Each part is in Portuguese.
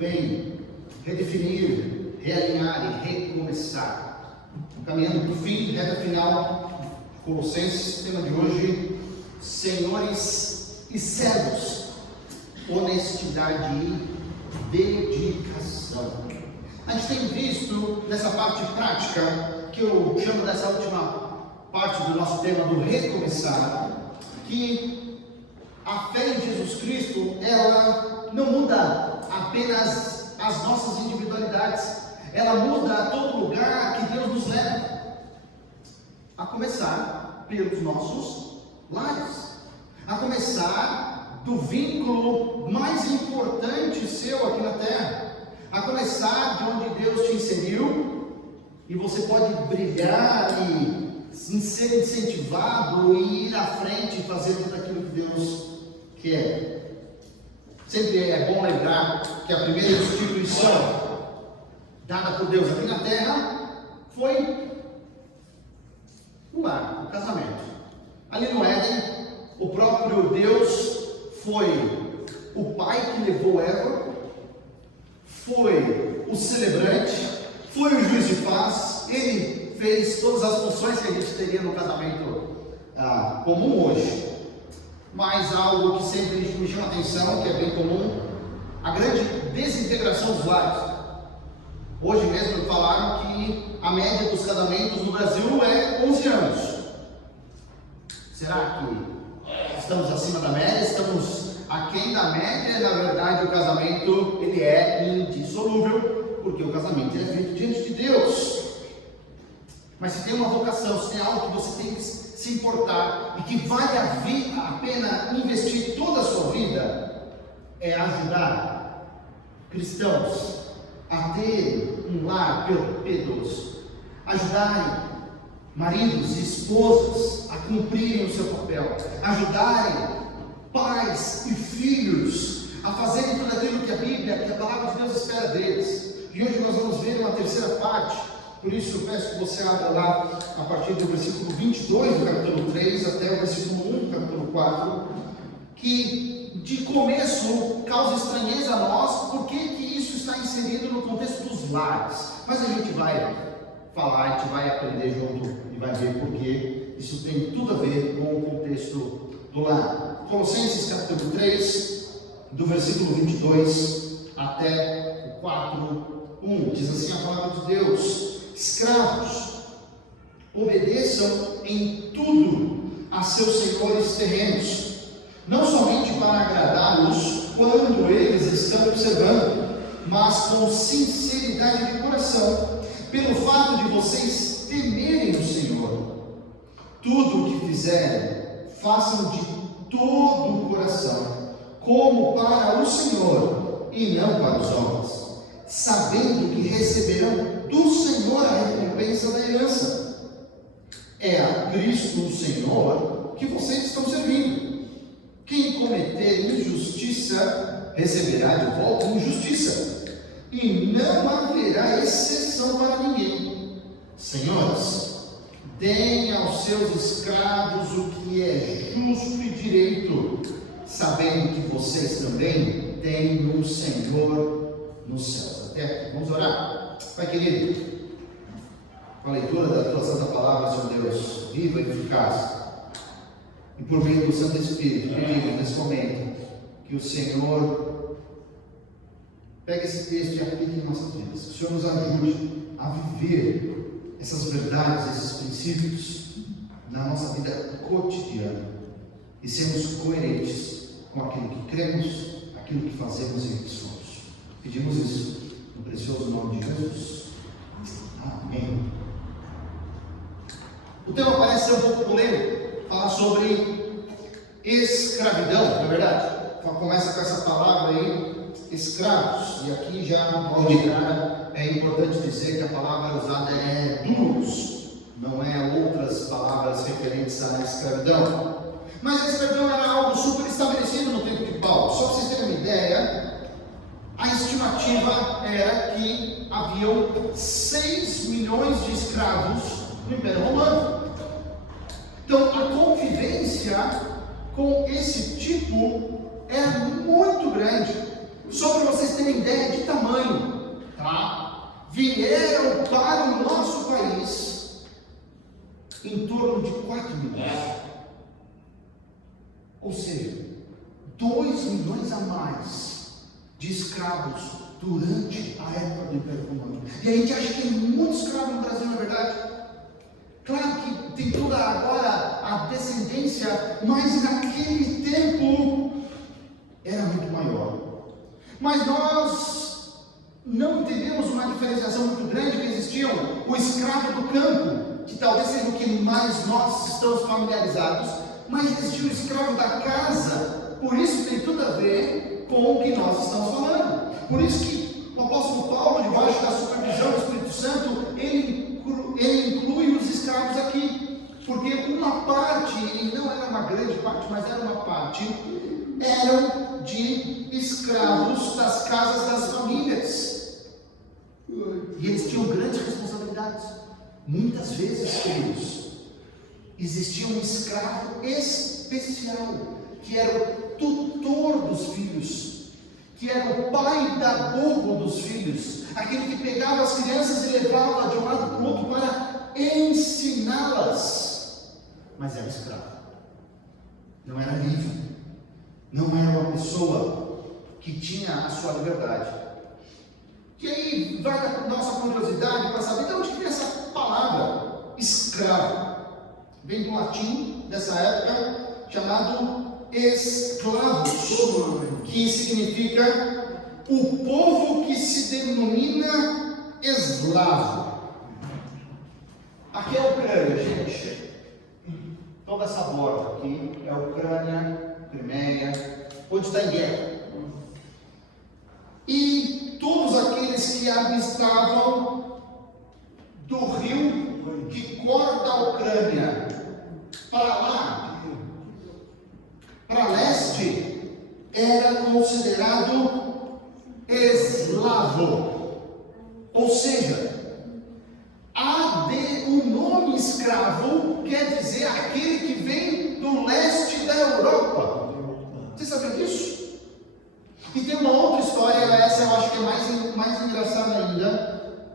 bem redefinir, realinhar e recomeçar. Caminhando para o fim, reta final, Colossenses, tema de hoje: senhores e servos, honestidade e dedicação. A gente tem visto nessa parte prática, que eu chamo dessa última parte do nosso tema do recomeçar, que a fé em Jesus Cristo, ela não muda apenas as nossas individualidades, ela muda a todo lugar que Deus nos leva, a começar pelos nossos lares, a começar do vínculo mais importante seu aqui na terra, a começar de onde Deus te inseriu, e você pode brilhar e ser incentivado e ir à frente e fazer tudo aquilo que Deus quer. Sempre é bom lembrar que a primeira instituição dada por Deus aqui na terra foi o lar, o casamento. Ali no Éden, o próprio Deus foi o pai que levou Eva, foi o celebrante, foi o juiz de paz. Ele fez todas as funções que a gente teria no casamento comum hoje. Mas algo que sempre me chama a atenção, que é bem comum, a grande desintegração dos lares. Hoje mesmo falaram que a média dos casamentos no Brasil é 11 anos. Será que estamos acima da média? Estamos aquém da média? Na verdade, o casamento ele é indissolúvel, porque o casamento é feito diante de Deus. Mas se tem uma vocação, se tem algo que você tem que se importar e que vale a pena investir toda a sua vida, é ajudar cristãos a ter um lar piedoso, ajudarem maridos e esposas a cumprirem o seu papel, ajudarem pais e filhos a fazerem tudo aquilo que a Bíblia, que a palavra de Deus espera deles. E hoje nós vamos ver uma terceira parte. Por isso eu peço que você abra lá a partir do versículo 22 do capítulo 3 até o versículo 1 do capítulo 4, que de começo causa estranheza a nós, porque que isso está inserido no contexto dos lares. Mas a gente vai falar, a gente vai aprender junto e vai ver porque isso tem tudo a ver com o contexto do lar. Colossenses capítulo 3, do versículo 22 até o 4:1, diz assim a palavra de Deus: escravos, obedeçam em tudo a seus senhores terrenos, não somente para agradá-los quando eles estão observando, mas com sinceridade de coração, pelo fato de vocês temerem o Senhor. Tudo o que fizerem, façam de todo o coração, como para o Senhor e não para os homens, sabendo que receberão do Senhor a recompensa da herança. É a Cristo o Senhor que vocês estão servindo. Quem cometer injustiça receberá de volta injustiça, e não haverá exceção para ninguém. Senhores, deem aos seus escravos o que é justo e direito, sabendo que vocês também têm um Senhor nos céus. Até aqui, vamos orar? Pai querido, com a leitura da tua santa palavra, Senhor Deus, viva e eficaz, e por meio do Santo Espírito, pedimos nesse momento que o Senhor pegue esse texto e aplique em nossas vidas, que o Senhor nos ajude a viver essas verdades, esses princípios na nossa vida cotidiana e sermos coerentes com aquilo que cremos, aquilo que fazemos e que somos. Pedimos isso no precioso nome de Jesus. Amém. O tema parece ser um pouco polêmico, fala sobre escravidão, não é verdade? Começa com essa palavra aí, escravos, e aqui já de cara é importante dizer que a palavra usada é duros, não é outras palavras referentes à escravidão. Mas a escravidão era algo super estabelecido no tempo de Paulo. Só para vocês terem uma ideia, a estimativa era que haviam 6 milhões de escravos no Império Romano. Então a convivência com esse tipo era muito grande. Só para vocês terem ideia de tamanho, tá? Vieram para o nosso país em torno de 4 milhões. Ou seja, 2 milhões a mais de escravos durante a época do Império Romano. E a gente acha que tem muito escravo no Brasil, não é verdade? Claro que tem toda agora a descendência, mas naquele tempo era muito maior. Mas nós não entendemos uma diferenciação muito grande que existiam o escravo do campo, que talvez seja o que mais nós estamos familiarizados, mas existia o escravo da casa. Por isso tem tudo a ver com o que nós estamos falando. Por isso que o apóstolo Paulo, debaixo da supervisão do Espírito Santo, ele inclui os escravos aqui, porque uma parte, e não era uma grande parte, mas era uma parte, eram de escravos das casas das famílias, e eles tinham grandes responsabilidades. Muitas vezes, queridos, existia um escravo especial, que era o tutor dos filhos, que era o pai da bobo dos filhos, aquele que pegava as crianças e levava de um lado para o outro para ensiná-las, mas era escravo, não era livre, não era uma pessoa que tinha a sua liberdade. E aí vai a nossa curiosidade para saber de onde vem essa palavra escravo. Vem do latim dessa época, chamado esclavos, que significa o povo que se denomina eslavo. Aqui é a Ucrânia, gente. Toda essa borda aqui é a Ucrânia, Crimeia, onde está em guerra. E todos aqueles que habitavam do rio que corta a Ucrânia para lá, para leste, era considerado eslavo. Ou seja, o nome escravo quer dizer aquele que vem do leste da Europa. Você sabia disso? E tem uma outra história, essa eu acho que é mais engraçada ainda,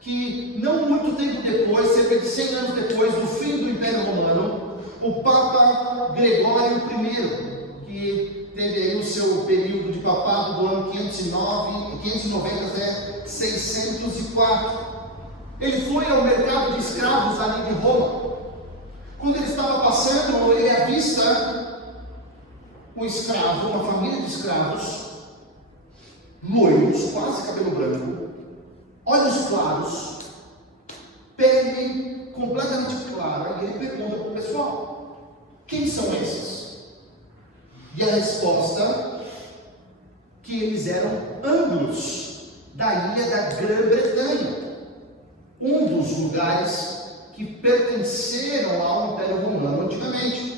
que não muito tempo depois, cerca de 100 anos depois do fim do Império Romano, o Papa Gregório I, que teve aí o seu período de papado do ano 590 até 604, ele foi ao mercado de escravos ali de Roma. Quando ele estava passando, ele avista um escravo, uma família de escravos, loiros, quase cabelo branco, olhos claros, pele completamente clara, e ele pergunta para o pessoal: quem são esses? E a resposta, que eles eram anglos da ilha da Grã-Bretanha, um dos lugares que pertenceram ao Império Romano antigamente.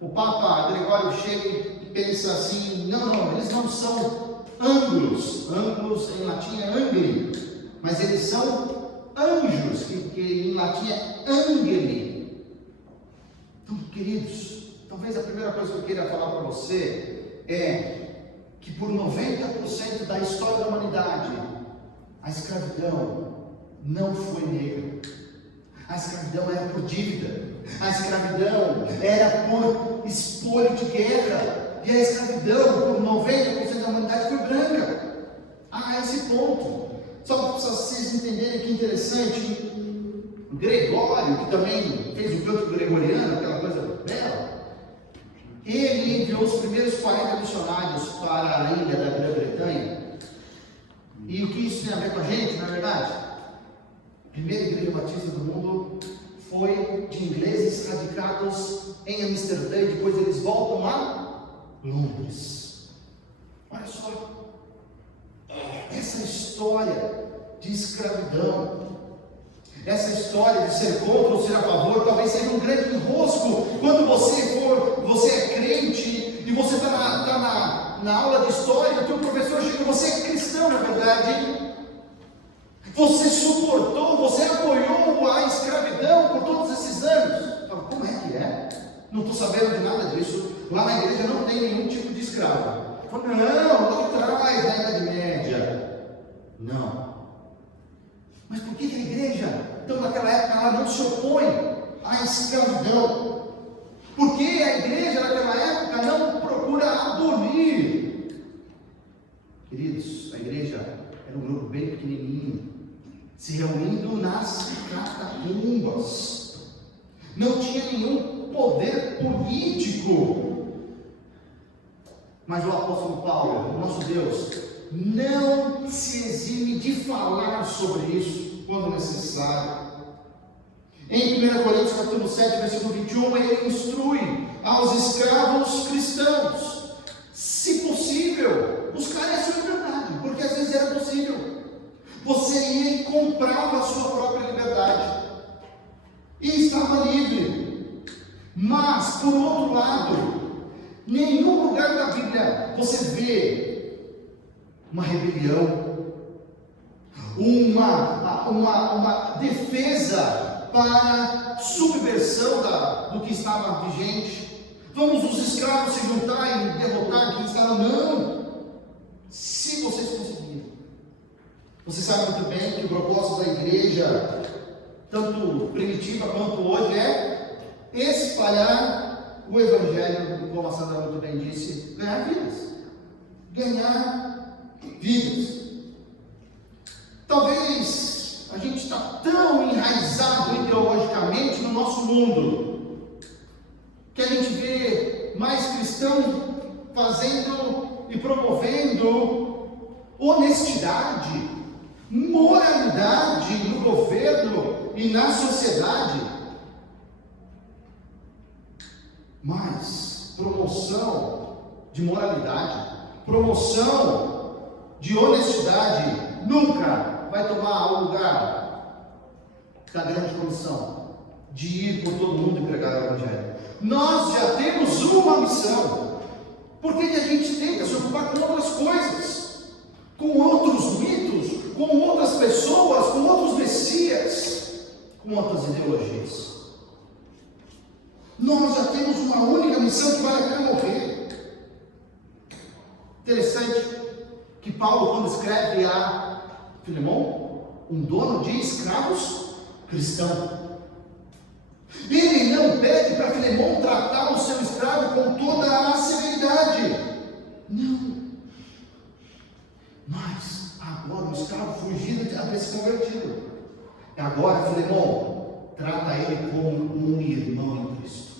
O Papa Gregório chega e pensa assim: não, eles não são anglos em latim é angeli, mas eles são anjos, que em latim é angeli. Então, queridos, talvez a primeira coisa que eu queira falar para você é que por 90% da história da humanidade, a escravidão não foi negra. A escravidão era por dívida. A escravidão era por espólio de guerra. E a escravidão, por 90% da humanidade, foi branca. A esse ponto. Só para vocês entenderem que interessante, Gregório, que também fez o canto gregoriano, aquela coisa bela, ele enviou os primeiros 40 missionários para a ilha da Grã-Bretanha. E o que isso tem a ver com a gente, na verdade? A primeira igreja batista do mundo foi de ingleses radicados em Amsterdã, e depois eles voltam a Londres. Olha só, essa história de escravidão, essa história de ser contra ou ser a favor, talvez seja um grande enrosco quando você é crente e você está na aula de história, e o teu professor chega: você é cristão, na verdade. Você suportou, você apoiou a escravidão por todos esses anos. Então, como é que é? Não estou sabendo de nada disso. Lá na igreja não tem nenhum tipo de escravo. Falou, não, lá atrás, na Idade Média. Não. Mas por que a igreja, então naquela época, ela não se opõe à escravidão? Por que a igreja naquela época não procura abolir? Queridos, a igreja era um grupo bem pequenininho, se reunindo nas catacumbas. Não tinha nenhum poder político. Mas o apóstolo Paulo, nosso Deus, não se exime de falar sobre isso quando necessário. Em 1 Coríntios capítulo 7, versículo 21, ele instrui aos escravos cristãos, se possível, buscarem a sua liberdade, porque às vezes era possível. Você ia e comprava a sua própria liberdade e estava livre. Mas, por outro lado, nenhum lugar da Bíblia você vê uma rebelião, uma defesa para subversão do que estava vigente. Vamos os escravos se juntar e derrotar quem estava? Não. Se vocês conseguirem. Você sabe muito bem que o propósito da igreja, tanto primitiva quanto hoje, é espalhar o Evangelho, como a Sandra muito bem disse, ganhar vidas. Ganhar vidas. Talvez a gente está tão enraizado ideologicamente no nosso mundo, que a gente vê mais cristão fazendo e promovendo honestidade, moralidade no governo e na sociedade, mas promoção de moralidade, promoção de honestidade nunca vai tomar o lugar da grande comissão de ir por todo mundo e pregar o Evangelho. Nós já temos uma missão. Por que a gente tenta se ocupar com outras coisas, com outros mitos, com outras pessoas, com outros messias, com outras ideologias? Nós já temos uma única missão que vale a pena morrer. Interessante que Paulo, quando escreve a Filemão, um dono de escravos cristão, ele não pede para Filemão tratar o seu escravo com toda a severidade. Não. Mas agora o escravo fugido de haver se convertido. Agora, Filemão, trata ele como um irmão em Cristo.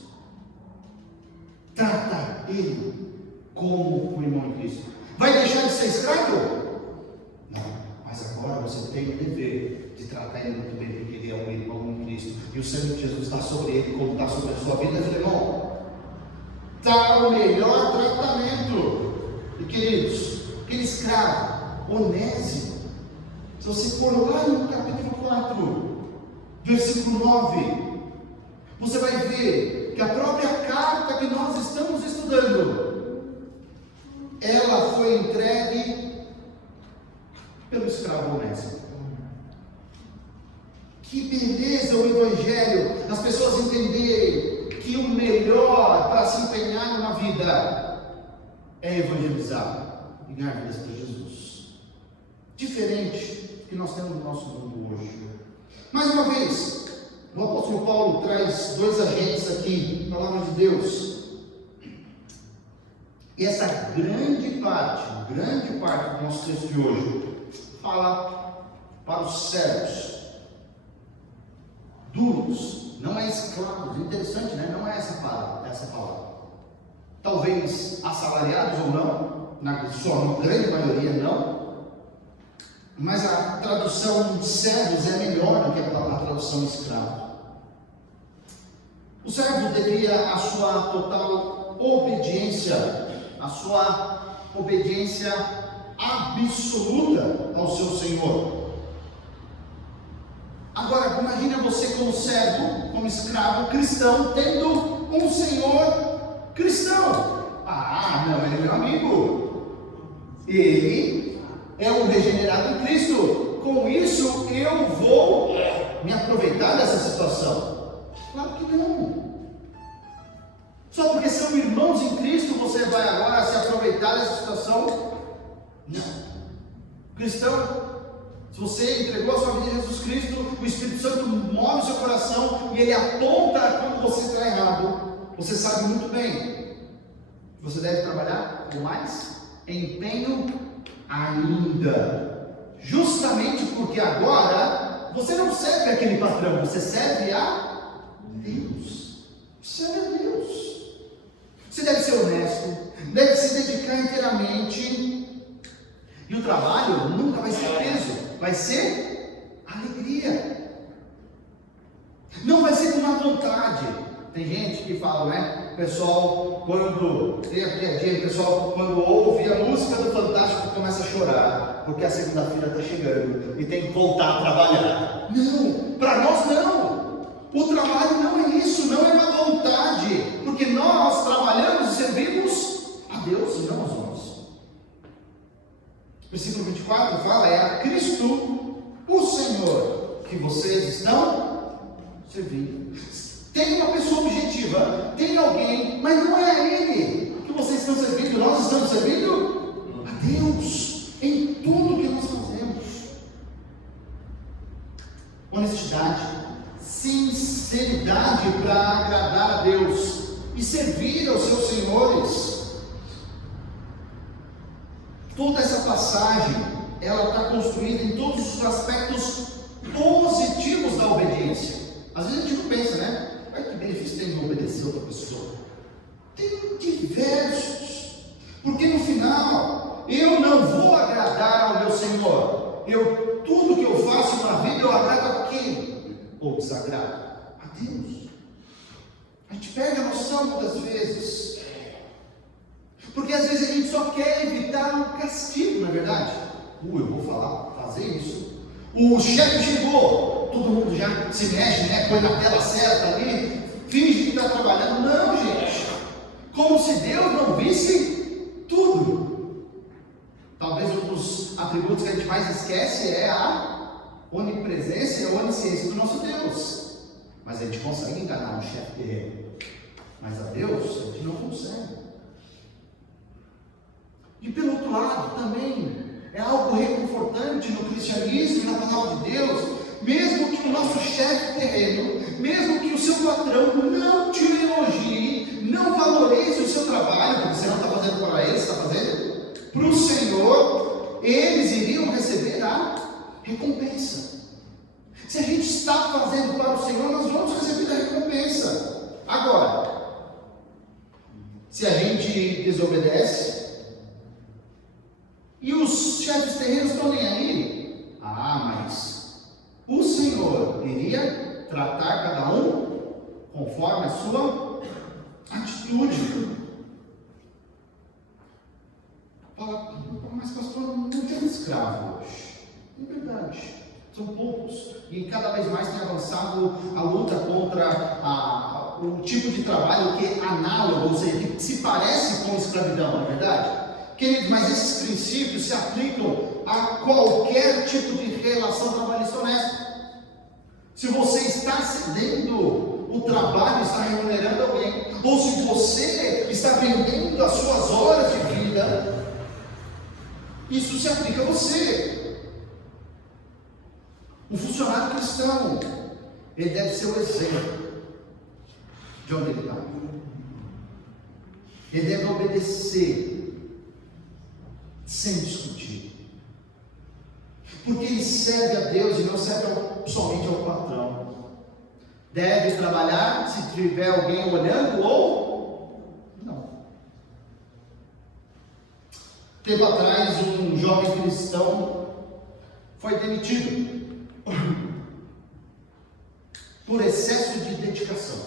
Trata ele como um irmão em Cristo. Vai deixar de ser escravo? Não. Mas agora você tem o dever de tratar ele muito bem, porque ele é um irmão em Cristo. E o sangue de Jesus está sobre ele, como está sobre a sua vida, Filemão. Está o melhor tratamento. E queridos, aquele escravo, Onésimo, se você for lá no capítulo 4, versículo 9, você vai ver que a própria carta que nós estamos estudando, ela foi entregue pelo escravo Onésimo. Que beleza o Evangelho, as pessoas entenderem que o melhor para se empenhar na vida é evangelizar e ganhar vidas para Jesus. Diferente que nós temos no nosso mundo hoje. Mais uma vez, o apóstolo Paulo traz dois agentes aqui, palavra de Deus. E essa grande parte do nosso texto de hoje, fala para os servos duros, não é escravos. Interessante, né? Não é essa palavra. Talvez assalariados ou não, na grande maioria não, mas a tradução servos é melhor do que a tradução escravo. O servo devia a sua total obediência, a sua obediência absoluta ao seu Senhor. Agora, imagine você como servo, como escravo cristão, tendo um Senhor cristão. Ah, não, ele é meu amigo. Ele é um regenerado em Cristo. Com isso, eu vou me aproveitar dessa situação? Claro que não. Só porque são irmãos em Cristo, você você vai agora se aproveitar dessa situação? Não. Cristão, se você entregou a sua vida a Jesus Cristo, o Espírito Santo move o seu coração e ele aponta quando você está errado. Você sabe muito bem que você deve trabalhar com mais empenho ainda. Justamente porque agora você não serve aquele patrão, você serve a Deus. Serve a Deus. Você deve ser honesto, deve se dedicar inteiramente. E o trabalho nunca vai ser peso, vai ser alegria. Não vai ser com má vontade. Tem gente que fala, né? Pessoal, quando tem a piadinha, pessoal, quando ouve a música do Fantástico, começa a chorar, porque a segunda-feira está chegando e tem que voltar a trabalhar. Não, para nós não. O trabalho não é isso, não é má vontade, porque nós trabalhamos e servimos a Deus e não aos homens. Versículo 24 fala, é a Cristo, o Senhor, que vocês estão servindo. Tem uma pessoa objetiva, tem alguém, mas não é a Ele que vocês estão servindo. Nós estamos servindo a Deus em tudo que nós fazemos. Honestidade, sinceridade para agradar a Deus e servir aos seus senhores. Toda essa passagem, ela está construída em todos os aspectos positivos da obediência. Às vezes a gente não pensa, né? Olha que benefício tem de obedecer a outra pessoa. Tem diversos. Porque no final, eu não vou agradar ao meu Senhor. Tudo que eu faço na vida, eu agrado a quem? Ou desagrado? A Deus. A gente perde a noção muitas vezes. Porque às vezes a gente só quer evitar um castigo, não é verdade? Eu vou fazer isso. O chefe chegou, todo mundo já se mexe, né? Põe na tela certa ali, finge que está trabalhando. Não, gente. Como se Deus não visse tudo. Talvez um dos atributos que a gente mais esquece é a onipresença e a onisciência do nosso Deus. Mas a gente consegue enganar um chefe terreno. Mas a Deus, a gente não consegue. E pelo outro lado também é algo reconfortante no cristianismo e na palavra de Deus, mesmo que o nosso chefe terreno, mesmo que o seu patrão não te elogie, não valorize o seu trabalho, porque você não está fazendo para ele, você está fazendo para o Senhor, eles iriam receber a recompensa. Se a gente está fazendo para o Senhor, nós vamos receber a recompensa. Agora, se a gente desobedece, e os chefes terrenos estão nem aí? Mas o Senhor iria tratar cada um conforme a sua atitude. Fala, mas pastor, não tem escravo hoje. É verdade, são poucos. E cada vez mais tem avançado a luta contra o tipo de trabalho que é análogo, ou seja, que se parece com escravidão, não é verdade? Queridos, mas esses princípios se aplicam a qualquer tipo de relação trabalhista honesta. Se você está cedendo o trabalho, está remunerando alguém, ou se você está vendendo as suas horas de vida, isso se aplica a você. Um funcionário cristão, ele deve ser o exemplo de onde ele está. Ele deve obedecer sem discutir, porque ele serve a Deus e não serve somente ao patrão. Deve trabalhar se tiver alguém olhando ou não. Tempo atrás, um jovem cristão foi demitido por excesso de dedicação.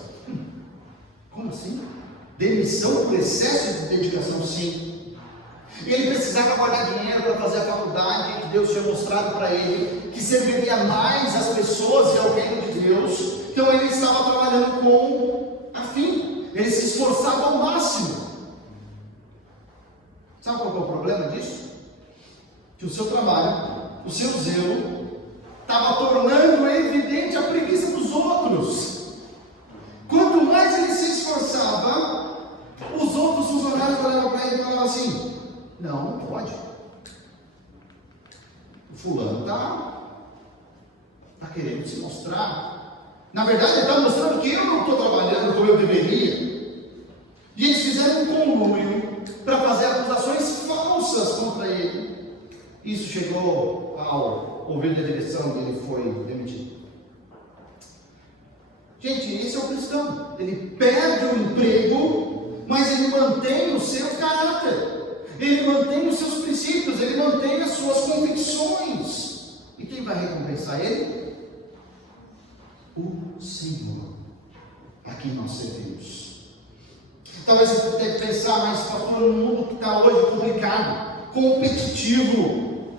Como assim? Demissão por excesso de dedicação? Sim. Ele precisava guardar dinheiro para fazer a faculdade que Deus tinha mostrado para ele, que serviria mais as pessoas e ao reino de Deus. Então ele estava trabalhando com afim, ele se esforçava ao máximo. Sabe qual é o problema disso? Que o seu trabalho, o seu zelo, estava tornando evidente a preguiça dos outros. Quanto mais ele se esforçava, os outros funcionários olhavam fulano está querendo se mostrar. Na verdade, ele está mostrando que eu não estou trabalhando como eu deveria. E eles fizeram um conluio para fazer acusações falsas contra ele. Isso chegou ao ouvir da direção e ele foi demitido. Gente, esse é o cristão. Ele perde o emprego, mas ele mantém o seu caráter. Ele mantém os seus princípios, ele mantém as suas convicções. E quem vai recompensar ele? O Senhor, a quem nós servimos. Talvez você tenha que pensar, mas pastor, no mundo que está hoje complicado, competitivo,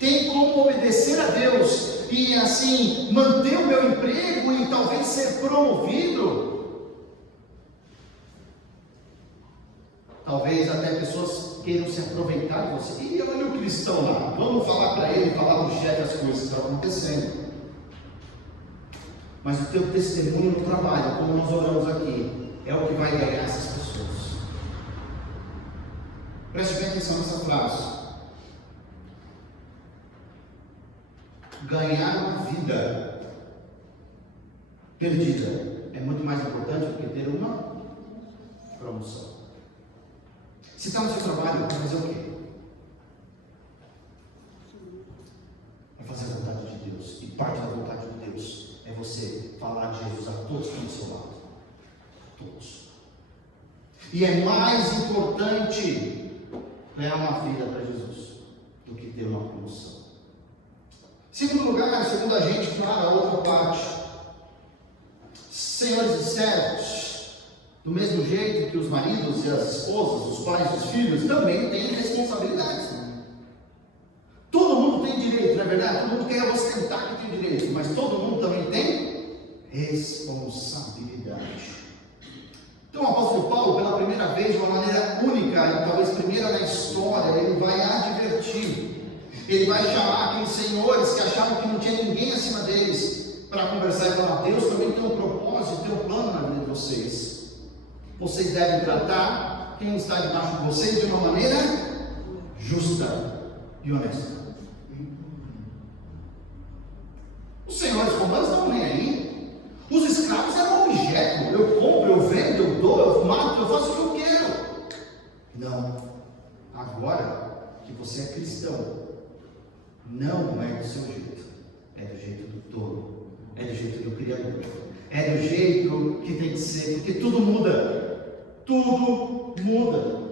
tem como obedecer a Deus e assim manter o meu emprego e talvez ser promovido? Talvez até pessoas queiram se aproveitar de você. E olha o cristão lá, vamos falar para ele, falar do chefe as coisas que estão acontecendo. Mas o teu testemunho no trabalho, como nós oramos aqui, é o que vai ganhar essas pessoas. Preste bem atenção nessa frase. Ganhar uma vida perdida é muito mais importante do que ter uma promoção. Se está no seu trabalho, vai fazer o quê? Vai fazer a vontade de Deus. E parte da vontade de Deus é você falar de Jesus a todos que estão do seu lado. Todos. E é mais importante ganhar uma vida para Jesus do que ter uma promoção. Segundo lugar, segundo a gente, claro, a outra parte, senhores e servos, do mesmo jeito que os maridos e as esposas, os pais e os filhos, também têm responsabilidades. Todo mundo tem direito, não é verdade? Todo mundo quer ostentar que tem direito, mas todo mundo também tem responsabilidade. Então o apóstolo Paulo, pela primeira vez, de uma maneira única, e talvez primeira na história, ele vai advertir. Ele vai chamar aqueles senhores que achavam que não tinha ninguém acima deles para conversar e falar: Deus também tem um propósito, tem um plano na vida de vocês. Vocês devem tratar quem está debaixo de vocês de uma maneira justa e honesta. Os senhores romanos não estão nem aí. Os escravos eram objeto. Eu compro, eu vendo, eu dou, eu mato, eu faço o que eu quero. Não. Agora que você é cristão, não é do seu jeito, é do jeito do dono, é do jeito do Criador, é do jeito que tem que ser, porque tudo muda, tudo muda.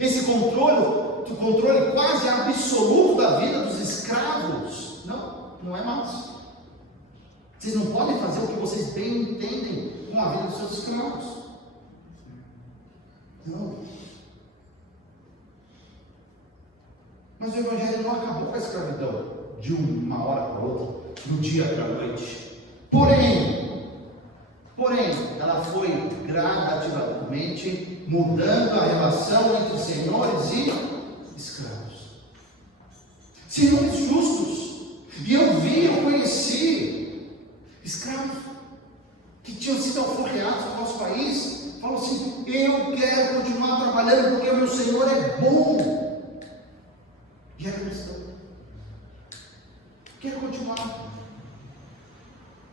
Esse controle quase absoluto da vida dos escravos, não é mais. Vocês não podem fazer o que vocês bem entendem com a vida dos seus escravos. Não. Mas o Evangelho não acabou com a escravidão de uma hora para outra, do dia para a noite. Porém, ela foi gradativamente mudando a relação entre senhores e escravos. Senhores justos. E eu conheci escravos que tinham sido alforreados no nosso país. Falam assim: eu quero continuar trabalhando porque o meu Senhor é bom. E era cristão. Quero continuar.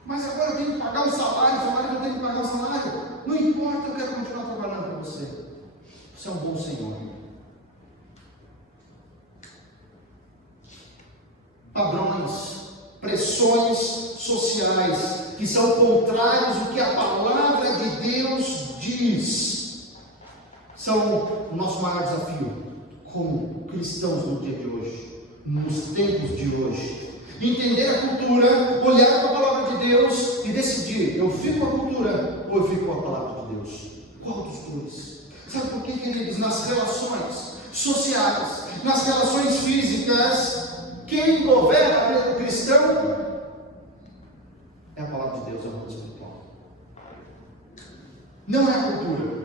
Mas agora eu tenho que pagar um salário, eu tenho que pagar um salário. Não importa, eu quero continuar trabalhando para você. Você é um bom Senhor. Padrões, pressões sociais, que são contrários ao que a palavra de Deus diz, são o nosso maior desafio como cristãos no dia de hoje, nos tempos de hoje. Entender a cultura, olhar para a palavra de Deus e decidir: eu fico com a cultura ou eu fico com a palavra de Deus? Qual dos dois? Sabe por quê, queridos? Nas relações sociais, nas relações físicas, quem governa a vida do cristão é a palavra de Deus, é o mundo espiritual. Não é a cultura.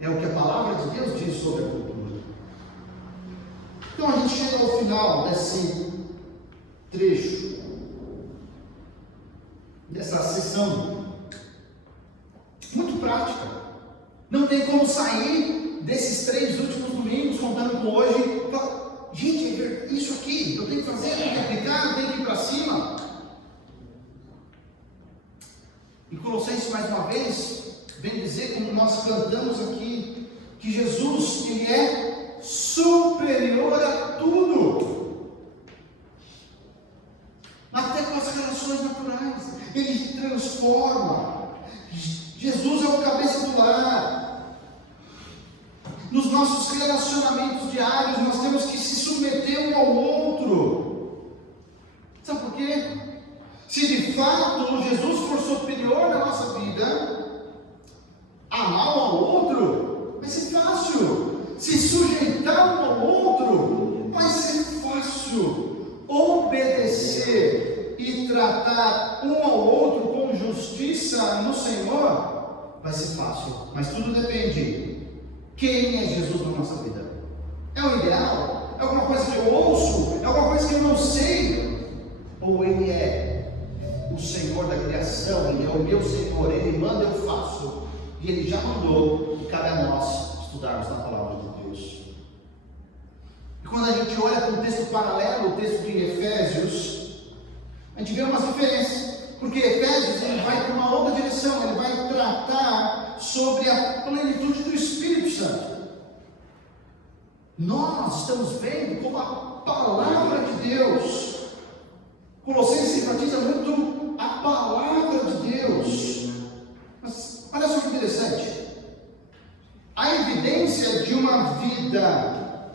É o que a palavra de Deus diz sobre a cultura. Então a gente chega ao final desse trecho, dessa sessão muito prática. Não tem como sair desses 3 últimos domingos, contando com hoje, gente, isso aqui, eu tenho que fazer, eu tenho que aplicar, eu tenho que ir para cima. E Colossenses, mais uma vez, vem dizer, como nós cantamos aqui, que Jesus, Ele é superior a tudo. Até com as relações naturais, Ele transforma. Jesus é o cabeça do lar. Nos nossos relacionamentos diários, nós temos que se submeter um ao outro. Sabe por quê? Se de fato Jesus for superior na nossa vida, amar um ao outro vai ser fácil. Se sujeitar um ao outro vai ser fácil. Obedecer e tratar um ao outro com justiça no Senhor vai ser fácil. Mas tudo depende. Quem é Jesus na nossa vida? É o ideal? É alguma coisa que eu ouço? É alguma coisa que eu não sei? Ou Ele é o Senhor da criação? Ele é o meu Senhor, Ele manda, eu faço. E Ele já mandou, e cabe a nós estudarmos na palavra de Deus. E quando a gente olha para um texto paralelo, o texto de Efésios, a gente vê umas diferenças. Porque Efésios ele vai para uma outra direção, ele vai tratar sobre a plenitude do Espírito Santo. Nós estamos vendo como a palavra de Deus, Colossenses enfatiza muito a palavra de Deus. Mas olha só que interessante, a evidência de uma vida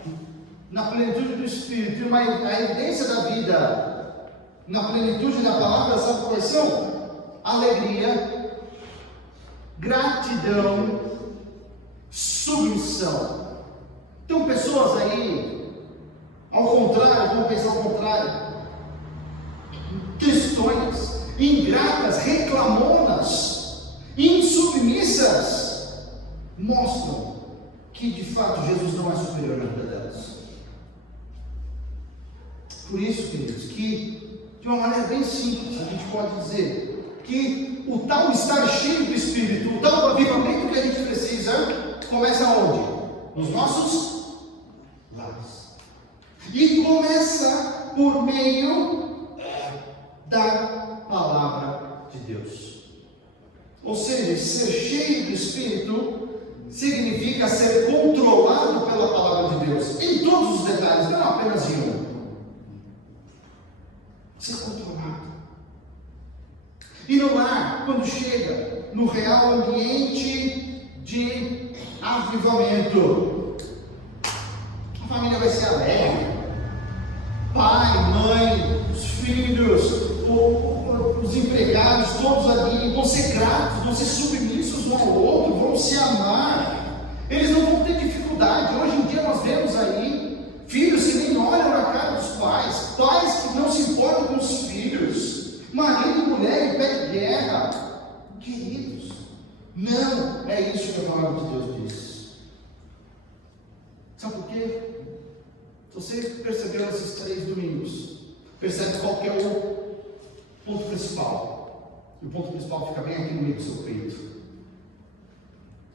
na plenitude do Espírito, a evidência da vida na plenitude da palavra, sabe quais são? Alegria, gratidão, submissão. Então pessoas aí, ao contrário, vamos pensar ao contrário, questões, ingratas, reclamonas, insubmissas, mostram que de fato Jesus não é superior na vida delas. Por isso, queridos, que de uma maneira bem simples, a gente pode dizer que o tal estar cheio do Espírito, o tal avivamento que a gente precisa, começa onde? Nos nossos lares. E começa por meio da palavra de Deus. Ou seja, ser cheio do Espírito significa ser controlado pela palavra de Deus, em todos os detalhes, não apenas em um. Ser controlado. E no lar, quando chega no real ambiente de avivamento, a família vai ser alegre. Pai, mãe, os filhos, os empregados, todos ali vão ser gratos, vão ser submissos um ao outro, vão se amar. Eles não vão ter dificuldade. Hoje em dia nós vemos aí filhos que nem olham na cara dos pais, pais que não se importam com os filhos, marido e mulher em pé de guerra. Queridos, não é isso que a palavra de Deus diz. Sabe por quê? Se você percebeu nesses 3 domingos, percebe qual que é o ponto principal. E o ponto principal fica bem aqui no meio do seu peito.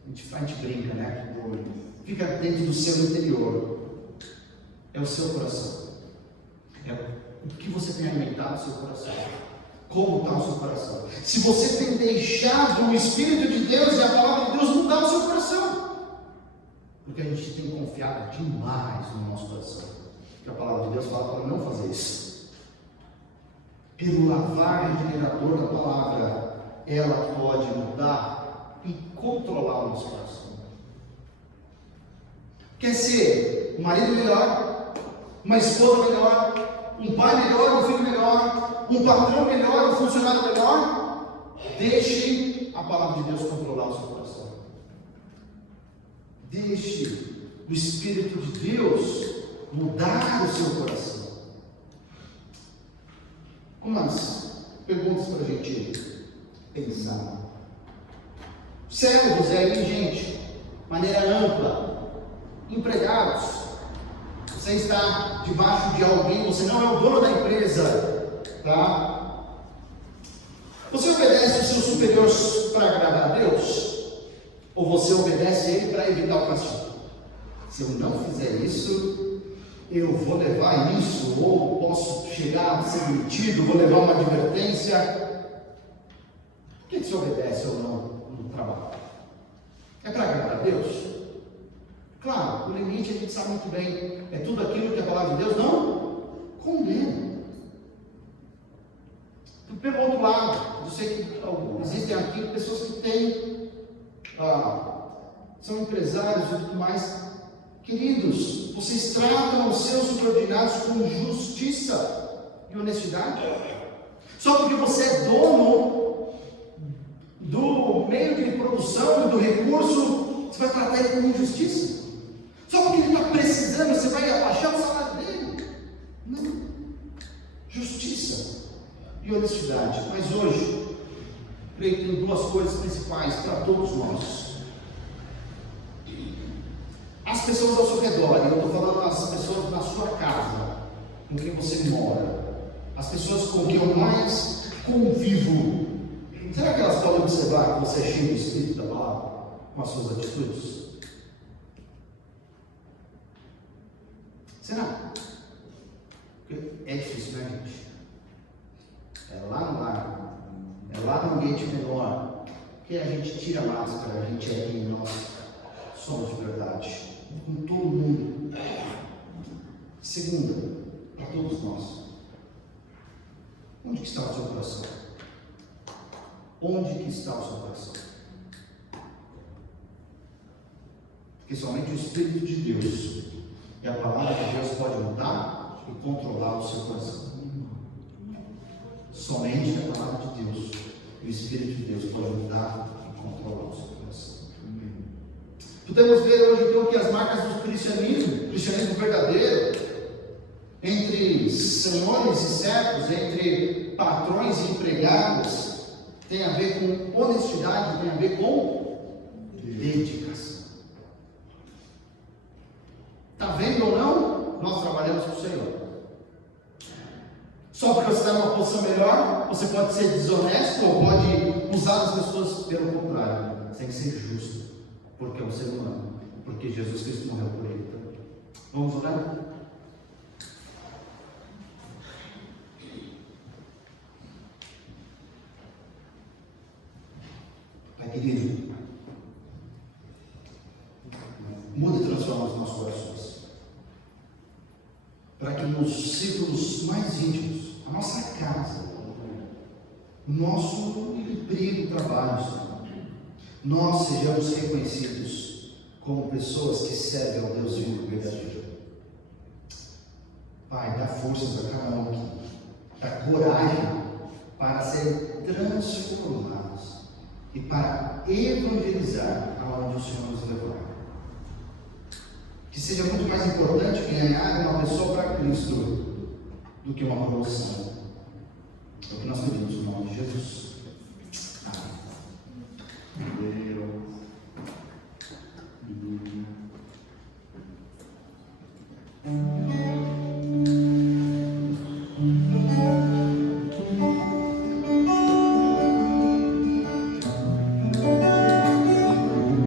A gente brinca, né? Fica dentro do seu interior. É o seu coração. É o que você tem alimentado o seu coração. Como está o seu coração? Se você tem deixado o Espírito de Deus e a palavra de Deus mudar o seu coração. Porque a gente tem confiado demais no nosso coração. Porque a palavra de Deus fala para não fazer isso. Pelo lavar regenerador da palavra, ela pode mudar e controlar o nosso coração. Quer ser um marido melhor, uma esposa melhor, um pai melhor, um filho melhor, um patrão melhor, um funcionário melhor? Deixe a palavra de Deus controlar o seu coração. Deixe o Espírito de Deus mudar o seu coração. Umas perguntas para a gente pensar. Servos aí, gente, maneira ampla. Empregados, você está debaixo de alguém, você não é o dono da empresa, tá? Você obedece os seus superiores para agradar a Deus? Ou você obedece a Ele para evitar o castigo? Se eu não fizer isso, eu vou levar isso, ou posso chegar a ser demitido, vou levar uma advertência. Por que você obedece ou não no trabalho? É para agradar a Deus? Claro, o limite a gente sabe muito bem, é tudo aquilo que a palavra de Deus não condena. Pelo outro lado, eu sei que existem aqui pessoas que têm, são empresários e tudo mais. Queridos, vocês tratam os seus subordinados com justiça e honestidade? Só porque você é dono do meio de produção e do recurso, você vai tratar ele com injustiça? Só porque ele está precisando, você vai abaixar o salário dele? Não. Justiça e honestidade. Mas hoje, creio que tem duas coisas principais para todos nós. As pessoas ao seu redor, eu estou falando as pessoas na sua casa, com quem você mora, as pessoas com quem eu mais convivo, será que elas podem observar que você é cheio do Espírito da palavra com as suas atitudes? Será? Porque é difícil, né, gente? É lá no lar, é lá no ambiente menor, que a gente tira a máscara, a gente é quem nós somos de verdade, com todo mundo. Segunda, para todos nós, onde que está o seu coração? Onde que está o seu coração? Porque somente o Espírito de Deus e a palavra de Deus pode mudar e controlar o seu coração. Somente a palavra de Deus e o Espírito de Deus pode mudar e controlar o seu coração. Podemos ver hoje então que as marcas do cristianismo verdadeiro, entre senhores e servos, entre patrões e empregados, tem a ver com honestidade, tem a ver com dedicação. Está vendo ou não? Nós trabalhamos com o Senhor. Só porque você está numa posição melhor, você pode ser desonesto ou pode usar as pessoas pelo contrário. Você tem que ser justo, porque é um ser humano, porque Jesus Cristo morreu por ele também. Vamos orar? Pai querido, muda e transforma os nossos corações, para que nos círculos mais íntimos, a nossa casa, o nosso emprego, trabalho, Senhor, nós sejamos reconhecidos como pessoas que servem ao Deus vivo e verdadeiro. Pai, dá forças a cada um aqui, dá coragem para serem transformados e para evangelizar aonde o Senhor nos levar. Que seja muito mais importante ganhar uma pessoa para Cristo do que uma promoção. É o que nós pedimos no nome de Jesus.